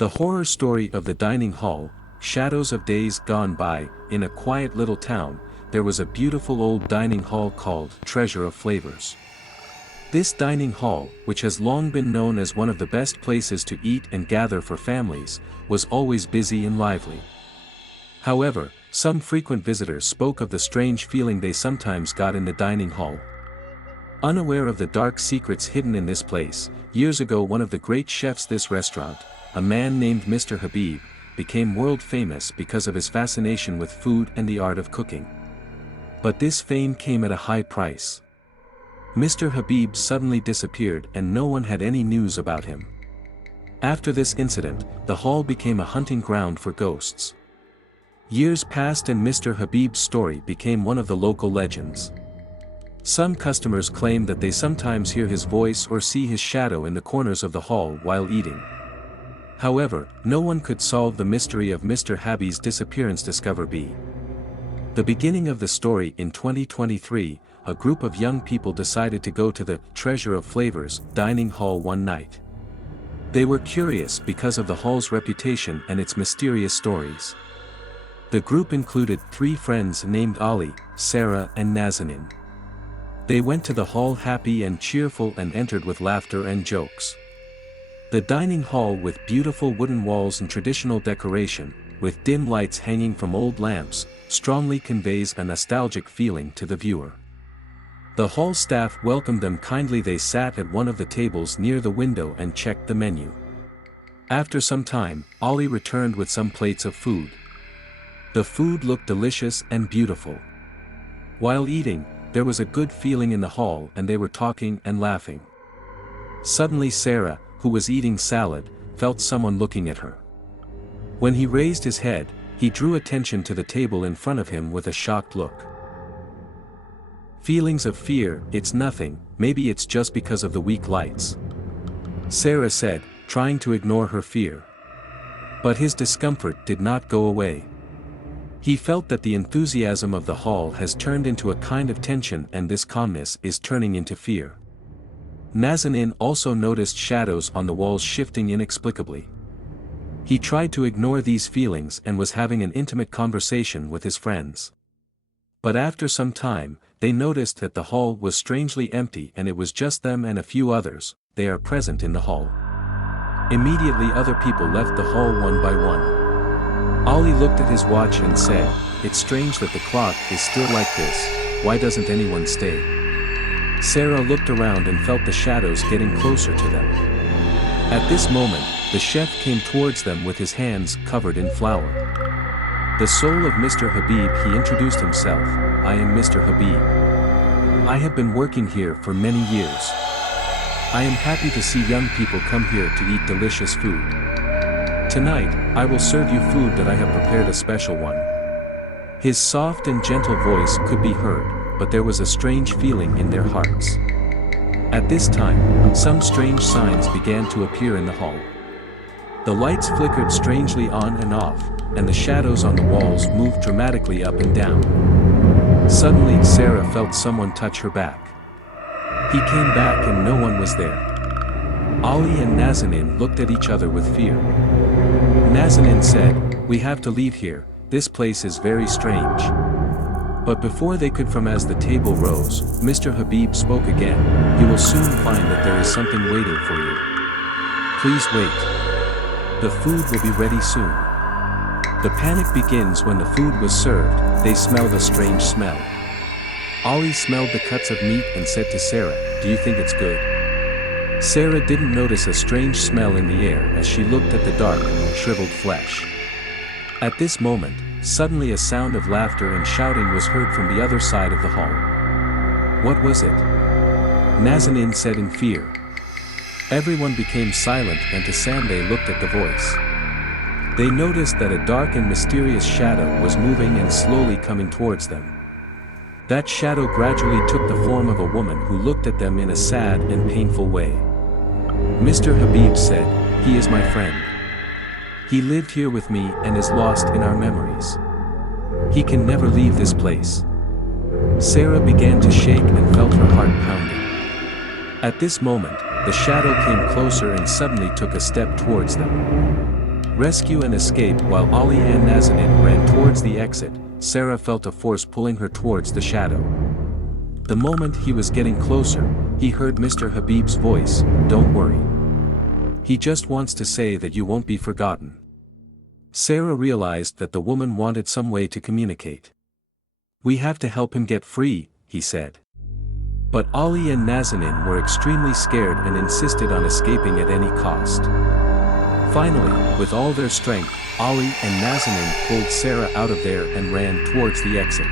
The horror story of the dining hall, shadows of days gone by. In a quiet little town, there was a beautiful old dining hall called Treasure of Flavors. This dining hall, which has long been known as one of the best places to eat and gather for families, was always busy and lively. However, some frequent visitors spoke of the strange feeling they sometimes got in the dining hall. Unaware of the dark secrets hidden in this place, years ago one of the great chefs this restaurant, a man named Mr. Habib, became world famous because of his fascination with food and the art of cooking. But this fame came at a high price. Mr. Habib suddenly disappeared and no one had any news about him. After this incident, the hall became a hunting ground for ghosts. Years passed and Mr. Habib's story became one of the local legends. Some customers claim that they sometimes hear his voice or see his shadow in the corners of the hall while eating. However, no one could solve the mystery of Mr. Habib's disappearance. Discover B. The beginning of the story. In 2023, a group of young people decided to go to the Treasure of Flavors dining hall one night. They were curious because of the hall's reputation and its mysterious stories. The group included 3 friends named Ali, Sarah and Nazanin. They went to the hall happy and cheerful and entered with laughter and jokes. The dining hall, with beautiful wooden walls and traditional decoration, with dim lights hanging from old lamps, strongly conveys a nostalgic feeling to the viewer. The hall staff welcomed them kindly. They sat at one of the tables near the window and checked the menu. After some time, Ali returned with some plates of food. The food looked delicious and beautiful. While eating, there was a good feeling in the hall and they were talking and laughing. Suddenly Sarah, who was eating salad, felt someone looking at her. When he raised his head, he drew attention to the table in front of him with a shocked look. Feelings of fear. It's nothing, maybe it's just because of the weak lights, Sarah said, trying to ignore her fear. But his discomfort did not go away. He felt that the enthusiasm of the hall has turned into a kind of tension and this calmness is turning into fear. Nazanin also noticed shadows on the walls shifting inexplicably. He tried to ignore these feelings and was having an intimate conversation with his friends. But after some time, they noticed that the hall was strangely empty and it was just them and a few others. They are present in the hall. Immediately other people left the hall one by one. Ali looked at his watch and said, "It's strange that the clock is still like this. Why doesn't anyone stay?" Sarah looked around and felt the shadows getting closer to them. At this moment, the chef came towards them with his hands covered in flour. The soul of Mr. Habib. He introduced himself. "I am Mr. Habib. I have been working here for many years. I am happy to see young people come here to eat delicious food. Tonight, I will serve you food that I have prepared, a special one." His soft and gentle voice could be heard, but there was a strange feeling in their hearts. At this time, some strange signs began to appear in the hall. The lights flickered strangely on and off, and the shadows on the walls moved dramatically up and down. Suddenly Sarah felt someone touch her back. He came back and no one was there. Ali and Nazanin looked at each other with fear. Nazanin said, "We have to leave here, this place is very strange." But before they could as the table rose, Mr. Habib spoke again, "You will soon find that there is something waiting for you. Please wait. The food will be ready soon." The panic begins when the food was served. They smelled a strange smell. Ali smelled the cuts of meat and said to Sarah, "Do you think it's good?" Sarah didn't notice a strange smell in the air as she looked at the dark, shriveled flesh. At this moment, suddenly a sound of laughter and shouting was heard from the other side of the hall. "What was it?" Nazanin said in fear. Everyone became silent and to Sam they looked at the voice. They noticed that a dark and mysterious shadow was moving and slowly coming towards them. That shadow gradually took the form of a woman who looked at them in a sad and painful way. Mr. Habib said, "He is my friend. He lived here with me and is lost in our memories. He can never leave this place." Sarah began to shake and felt her heart pounding. At this moment, the shadow came closer and suddenly took a step towards them. Rescue and escape. While Ali and Nazanin ran towards the exit, Sarah felt a force pulling her towards the shadow. The moment he was getting closer, he heard Mr. Habib's voice, "Don't worry. He just wants to say that you won't be forgotten." Sarah realized that the woman wanted some way to communicate. "We have to help him get free," he said. But Ali and Nazanin were extremely scared and insisted on escaping at any cost. Finally, with all their strength, Ali and Nazanin pulled Sarah out of there and ran towards the exit.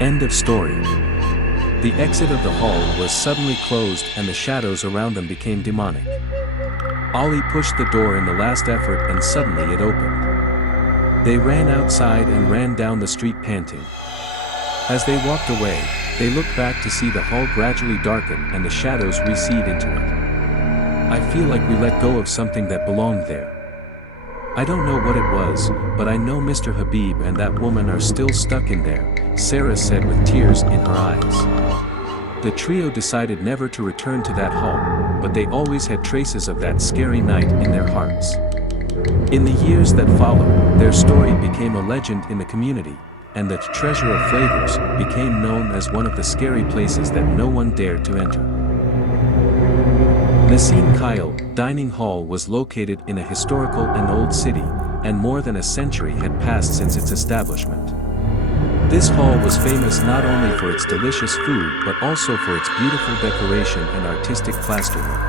End of story. The exit of the hall was suddenly closed and the shadows around them became demonic. Ali pushed the door in the last effort and suddenly it opened. They ran outside and ran down the street panting. As they walked away, they looked back to see the hall gradually darken and the shadows recede into it. "I feel like we let go of something that belonged there. I don't know what it was, but I know Mr. Habib and that woman are still stuck in there," Sarah said with tears in her eyes. The trio decided never to return to that hall, but they always had traces of that scary night in their hearts. In the years that followed, their story became a legend in the community, and the Treasure of Flavors became known as one of the scary places that no one dared to enter. Nassim Kyle Dining Hall was located in a historical and old city, and more than a century had passed since its establishment. This hall was famous not only for its delicious food but also for its beautiful decoration and artistic plasterwork.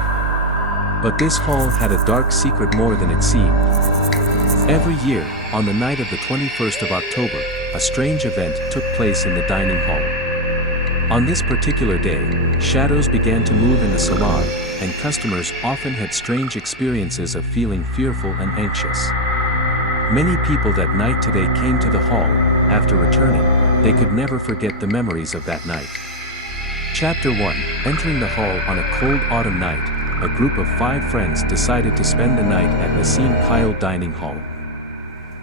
But this hall had a dark secret more than it seemed. Every year, on the night of the 21st of October, a strange event took place in the dining hall. On this particular day, shadows began to move in the salon, and customers often had strange experiences of feeling fearful and anxious. Many people that night today came to the hall. After returning, they could never forget the memories of that night. Chapter 1. Entering the hall on a cold autumn night, a group of 5 friends decided to spend the night at Nassim Kyle Dining Hall.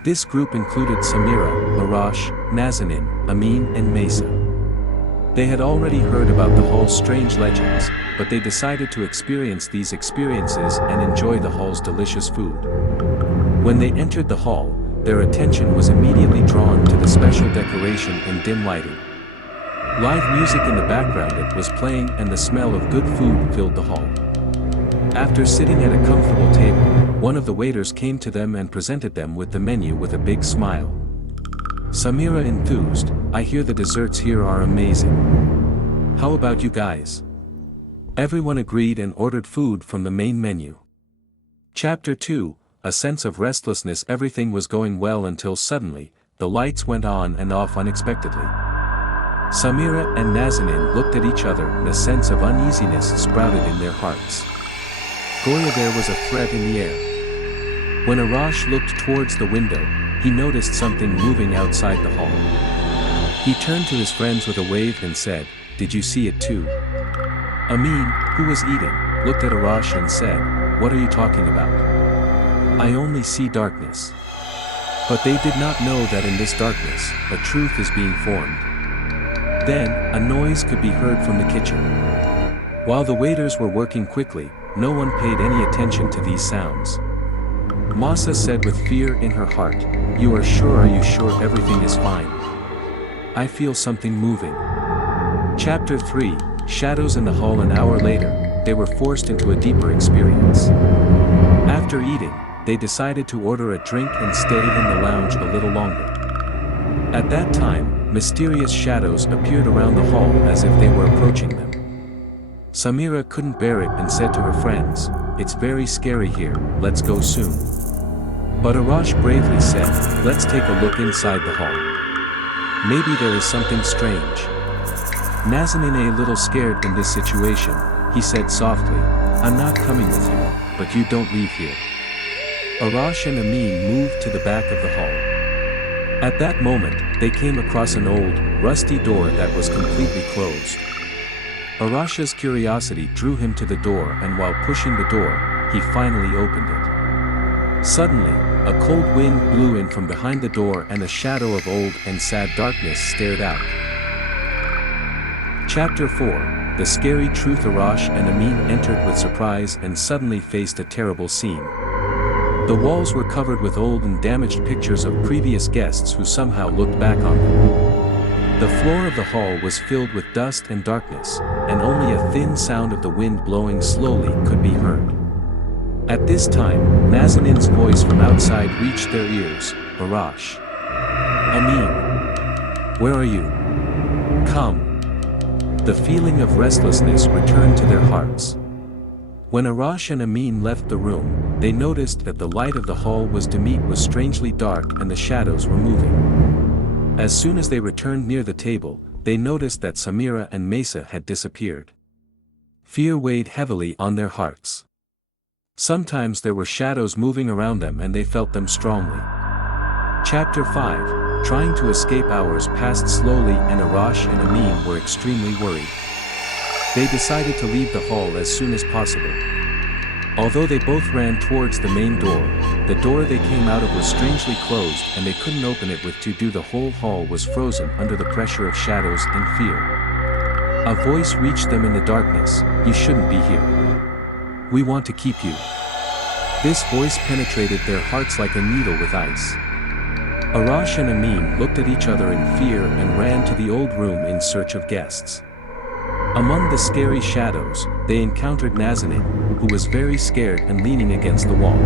This group included Samira, Arash, Nazanin, Amin and Mesa. They had already heard about the hall's strange legends, but they decided to experience these experiences and enjoy the hall's delicious food. When they entered the hall, their attention was immediately drawn to the special decoration and dim lighting. Live music in the background was playing and the smell of good food filled the hall. After sitting at a comfortable table, one of the waiters came to them and presented them with the menu with a big smile. Samira enthused, "I hear the desserts here are amazing. How about you guys?" Everyone agreed and ordered food from the main menu. Chapter 2. A sense of restlessness. Everything was going well until suddenly, the lights went on and off unexpectedly. Samira and Nazanin looked at each other and a sense of uneasiness sprouted in their hearts. Goya, there was a threat in the air. When Arash looked towards the window, he noticed something moving outside the hall. He turned to his friends with a wave and said, "Did you see it too?" Amin, who was eating, looked at Arash and said, "What are you talking about? I only see darkness." But they did not know that in this darkness, a truth is being formed. Then, a noise could be heard from the kitchen. While the waiters were working quickly, no one paid any attention to these sounds. Masa said with fear in her heart, Are you sure everything is fine? I feel something moving." Chapter 3. Shadows in the hall. An hour later, they were forced into a deeper experience. After eating, they decided to order a drink and stay in the lounge a little longer. At that time, mysterious shadows appeared around the hall as if they were approaching them. Samira couldn't bear it and said to her friends, "It's very scary here, let's go soon." But Arash bravely said, "Let's take a look inside the hall. Maybe there is something strange." Nazanin, a little scared in this situation, he said softly, "I'm not coming with you, but you don't leave here." Arash and Amin moved to the back of the hall. At that moment, they came across an old, rusty door that was completely closed. Arash's curiosity drew him to the door, and while pushing the door, he finally opened it. Suddenly, a cold wind blew in from behind the door and a shadow of old and sad darkness stared out. Chapter 4. The scary truth. Arash and Amin entered with surprise and suddenly faced a terrible scene. The walls were covered with old and damaged pictures of previous guests who somehow looked back on them. The floor of the hall was filled with dust and darkness, and only a thin sound of the wind blowing slowly could be heard. At this time, Nazanin's voice from outside reached their ears. Arash. Amin. Where are you? Come. The feeling of restlessness returned to their hearts. When Arash and Amin left the room, they noticed that the light of the hall was strangely dark and the shadows were moving. As soon as they returned near the table, they noticed that Samira and Mesa had disappeared. Fear weighed heavily on their hearts. Sometimes there were shadows moving around them and they felt them strongly. Chapter 5, Trying to escape. Hours passed slowly and Arash and Amin were extremely worried. They decided to leave the hall as soon as possible. Although they both ran towards the main door, the door they came out of was strangely closed and they couldn't open it with due. The whole hall was frozen under the pressure of shadows and fear. A voice reached them in the darkness. You shouldn't be here. We want to keep you. This voice penetrated their hearts like a needle with ice. Arash and Amin looked at each other in fear and ran to the old room in search of guests. Among the scary shadows, they encountered Nazanin, who was very scared and leaning against the wall.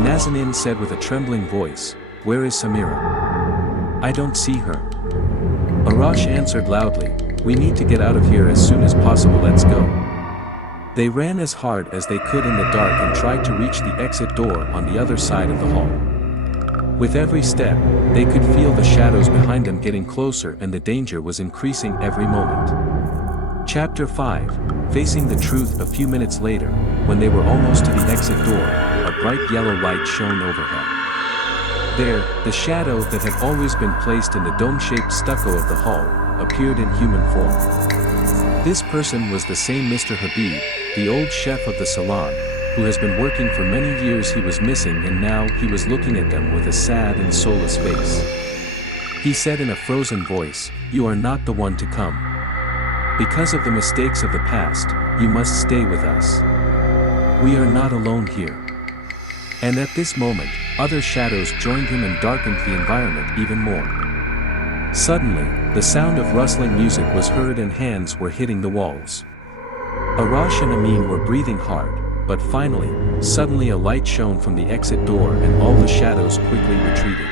Nazanin said with a trembling voice, "Where is Samira? I don't see her." Arash answered loudly, "We need to get out of here as soon as possible, let's go." They ran as hard as they could in the dark and tried to reach the exit door on the other side of the hall. With every step, they could feel the shadows behind them getting closer and the danger was increasing every moment. Chapter 5, Facing the Truth. A few minutes later, when they were almost to the exit door, a bright yellow light shone overhead. There, the shadow that had always been placed in the dome-shaped stucco of the hall, appeared in human form. This person was the same Mr. Habib, the old chef of the salon, who has been working for many years. He was missing and now he was looking at them with a sad and soulless face. He said in a frozen voice, "You are not the one to come. Because of the mistakes of the past, you must stay with us. We are not alone here." And at this moment, other shadows joined him and darkened the environment even more. Suddenly, the sound of rustling music was heard and hands were hitting the walls. Arash and Amin were breathing hard, but finally, suddenly a light shone from the exit door and all the shadows quickly retreated.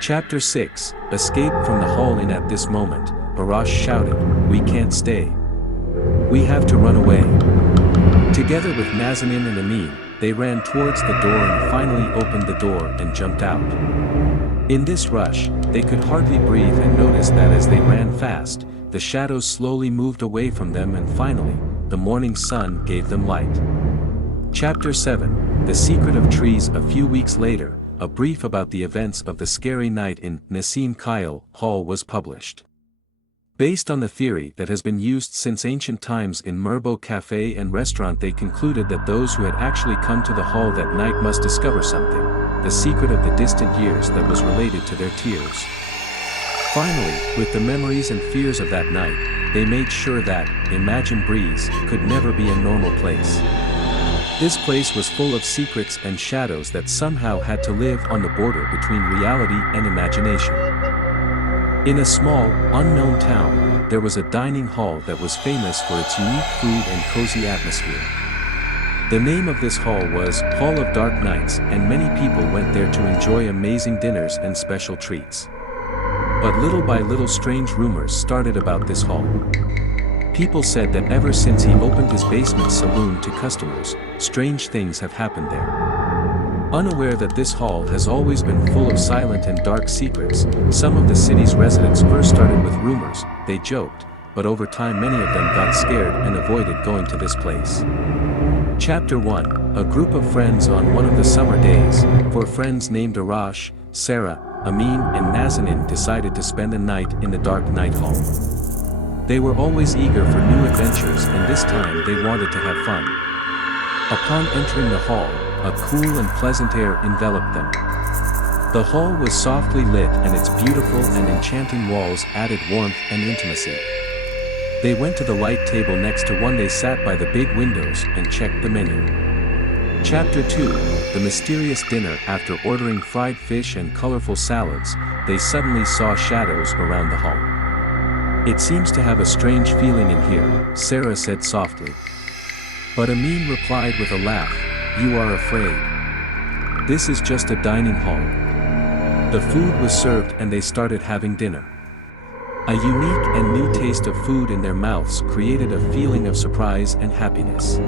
Chapter 6, Escape from the hall. In at this moment, Arash shouted, "We can't stay. We have to run away." Together with Nazanin and Amin, they ran towards the door and finally opened the door and jumped out. In this rush, they could hardly breathe and noticed that as they ran fast, the shadows slowly moved away from them and finally, the morning sun gave them light. Chapter 7, The Secret of Trees. A few weeks later, a brief about the events of the scary night in Nassim Kyle Hall was published. Based on the theory that has been used since ancient times in Mirbeau Cafe and Restaurant, they concluded that those who had actually come to the hall that night must discover something, the secret of the distant years that was related to their tears. Finally, with the memories and fears of that night, they made sure that Imagine Breeze could never be a normal place. This place was full of secrets and shadows that somehow had to live on the border between reality and imagination. In a small, unknown town, there was a dining hall that was famous for its unique food and cozy atmosphere. The name of this hall was Hall of Dark Nights, and many people went there to enjoy amazing dinners and special treats. But little by little strange rumors started about this hall. People said that ever since he opened his basement saloon to customers, strange things have happened there. Unaware that this hall has always been full of silent and dark secrets, some of the city's residents first started with rumors, they joked, but over time many of them got scared and avoided going to this place. Chapter 1, A group of friends. On one of the summer days, 4 friends named Arash, Sarah, Amin and Nazanin decided to spend a night in the dark night hall. They were always eager for new adventures and this time they wanted to have fun. Upon entering the hall, a cool and pleasant air enveloped them. The hall was softly lit and its beautiful and enchanting walls added warmth and intimacy. They went to the light table next to one. They sat by the big windows and checked the menu. Chapter 2, the mysterious dinner. After ordering fried fish and colorful salads, they suddenly saw shadows around the hall. "It seems to have a strange feeling in here," Sarah said softly. But Amin replied with a laugh, "You are afraid. This is just a dining hall." The food was served and they started having dinner. A unique and new taste of food in their mouths created a feeling of surprise and happiness.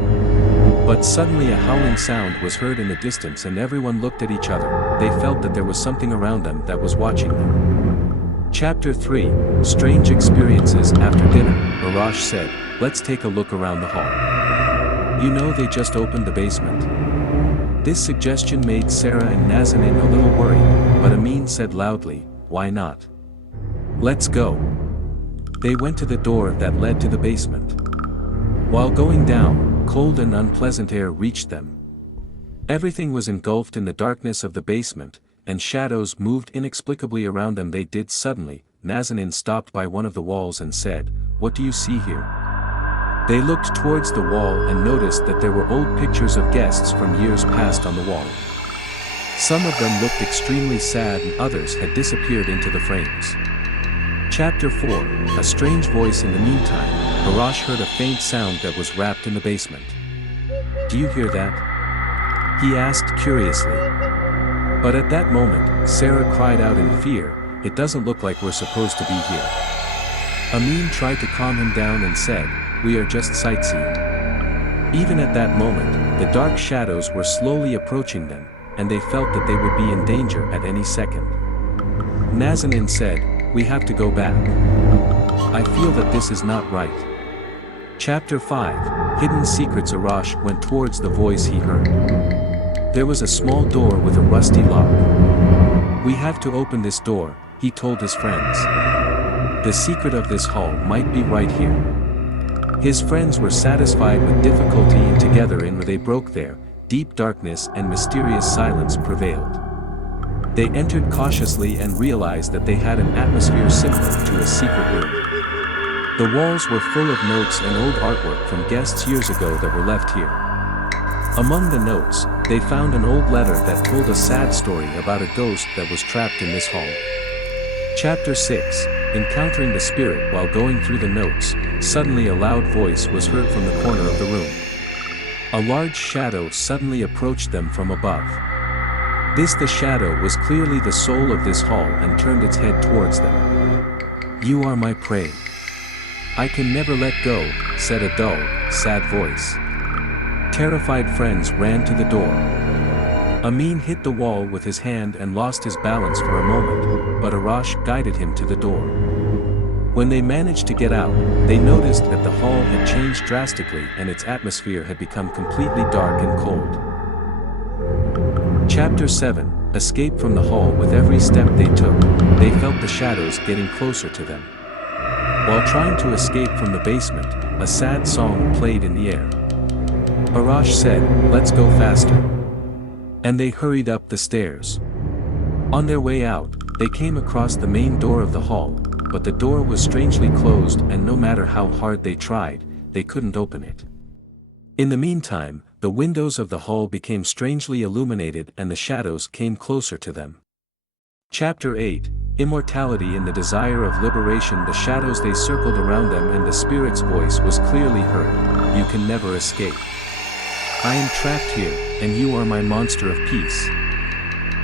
But suddenly a howling sound was heard in the distance and everyone looked at each other. They felt that there was something around them that was watching them. Chapter 3, Strange Experiences. After dinner, Arash said, "Let's take a look around the hall. You know, they just opened the basement." This suggestion made Sarah and Nazanin a little worried, but Amin said loudly, "Why not? Let's go." They went to the door that led to the basement. While going down, cold and unpleasant air reached them. Everything was engulfed in the darkness of the basement, and shadows moved inexplicably around them. They did. Suddenly, Nazanin stopped by one of the walls and said, "What do you see here?" They looked towards the wall and noticed that there were old pictures of guests from years past on the wall. Some of them looked extremely sad and others had disappeared into the frames. Chapter 4, A Strange Voice. In the meantime, Arash heard a faint sound that was wrapped in the basement. "Do you hear that?" he asked curiously. But at that moment, Sarah cried out in fear, "It doesn't look like we're supposed to be here." Amin tried to calm him down and said, "We are just sightseeing." Even at that moment, the dark shadows were slowly approaching them, and they felt that they would be in danger at any second. Nazanin said, "We have to go back. I feel that this is not right." Chapter 5, Hidden Secrets. Arash went towards the voice he heard. There was a small door with a rusty lock. "We have to open this door," he told his friends. "The secret of this hall might be right here." His friends were satisfied with difficulty and together they broke there. Deep darkness and mysterious silence prevailed. They entered cautiously and realized that they had an atmosphere similar to a secret room. The walls were full of notes and old artwork from guests years ago that were left here. Among the notes, they found an old letter that told a sad story about a ghost that was trapped in this hall. Chapter 6, Encountering the Spirit. While going through the notes, suddenly a loud voice was heard from the corner of the room. A large shadow suddenly approached them from above. The shadow was clearly the soul of this hall and turned its head towards them. "You are my prey. I can never let go," said a dull, sad voice. Terrified friends ran to the door. Amin hit the wall with his hand and lost his balance for a moment, but Arash guided him to the door. When they managed to get out, they noticed that the hall had changed drastically and its atmosphere had become completely dark and cold. Chapter 7, Escape from the hall. With every step they took, they felt the shadows getting closer to them. While trying to escape from the basement, a sad song played in the air. Arash said, "Let's go faster." And they hurried up the stairs. On their way out, they came across the main door of the hall, but the door was strangely closed and no matter how hard they tried, they couldn't open it. In the meantime, the windows of the hall became strangely illuminated and the shadows came closer to them. Chapter 8, Immortality. In the desire of liberation, the shadows they circled around them and the spirit's voice was clearly heard, "You can never escape. I am trapped here, and you are my monster of peace."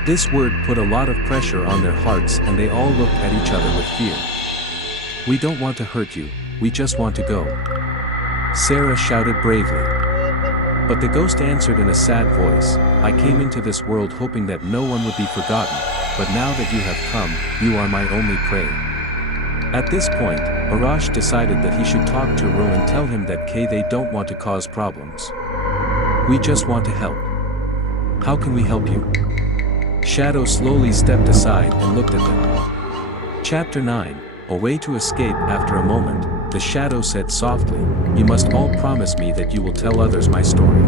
This word put a lot of pressure on their hearts and they all looked at each other with fear. "We don't want to hurt you, we just want to go," Sarah shouted bravely. But the ghost answered in a sad voice, "I came into this world hoping that no one would be forgotten, but now that you have come, you are my only prey." At this point, Arash decided that he should talk to Ro and tell him that they don't want to cause problems. "We just want to help. How can we help you?" Shadow slowly stepped aside and looked at them. Chapter 9, A Way to Escape. After a moment, the shadow said softly, "You must all promise me that you will tell others my story.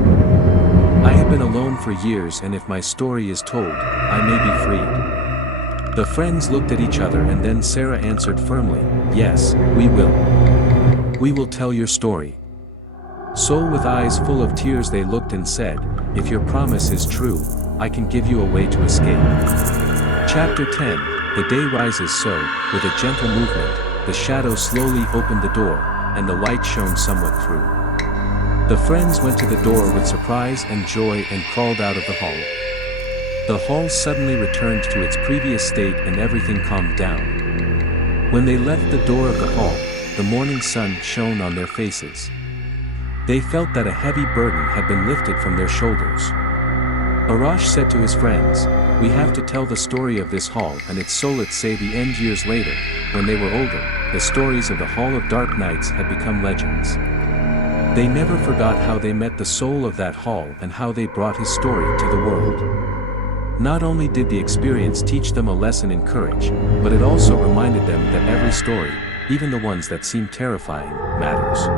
I have been alone for years and if my story is told, I may be freed." The friends looked at each other and then Sarah answered firmly, "Yes, we will. We will tell your story." So with eyes full of tears they looked and said, "If your promise is true, I can give you a way to escape. Chapter 10, The day rises so, with a gentle movement, the shadow slowly opened the door, and the light shone somewhat through. The friends went to the door with surprise and joy and crawled out of the hall. The hall suddenly returned to its previous state and everything calmed down. When they left the door of the hall, the morning sun shone on their faces. They felt that a heavy burden had been lifted from their shoulders. Arash said to his friends, "We have to tell the story of this hall and its soul." Let's say the end. Years later, when they were older, the stories of the Hall of Dark Nights had become legends. They never forgot how they met the soul of that hall and how they brought his story to the world. Not only did the experience teach them a lesson in courage, but it also reminded them that every story, even the ones that seem terrifying, matters.